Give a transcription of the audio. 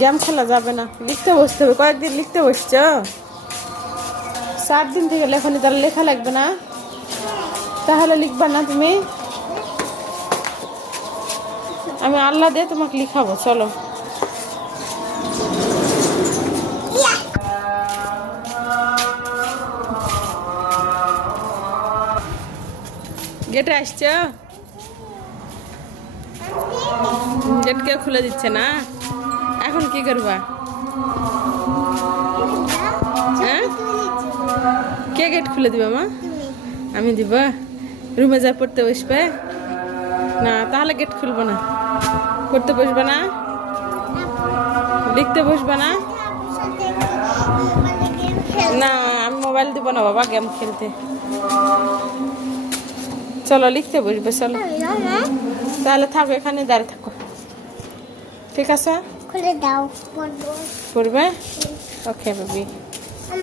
Game খেলা যাবে না, লিখতে বসতে হবে। কয়েকদিন লিখতে বসছো, 4 দিন থেকে লেখনি, তাহলে লেখা লাগবে না? তাহলে লিখবা না তুমি? আমি আল্লাহ দিয়ে তোমাকে লিখাবো, চলো। গেটে আসছো? গেট কেউ খুলে দিচ্ছে না, এখন কি করবা? হ্যাঁ, কে গেট খুলে দিবা মা? আমি দিব? রুমে যা পড়তে বসবে না? তাহলে গেট খুলবো না। পড়তে বসবে না, লিখতে বসবে না? না, আমি মোবাইল দিব না বাবা গেম খেলতে। চলো লিখতে বসবে, চলো। তাহলে থাকো, এখানে দাঁড়িয়ে থাকো, ঠিক আছে? খুলে দাও, পড়বে। Okay baby.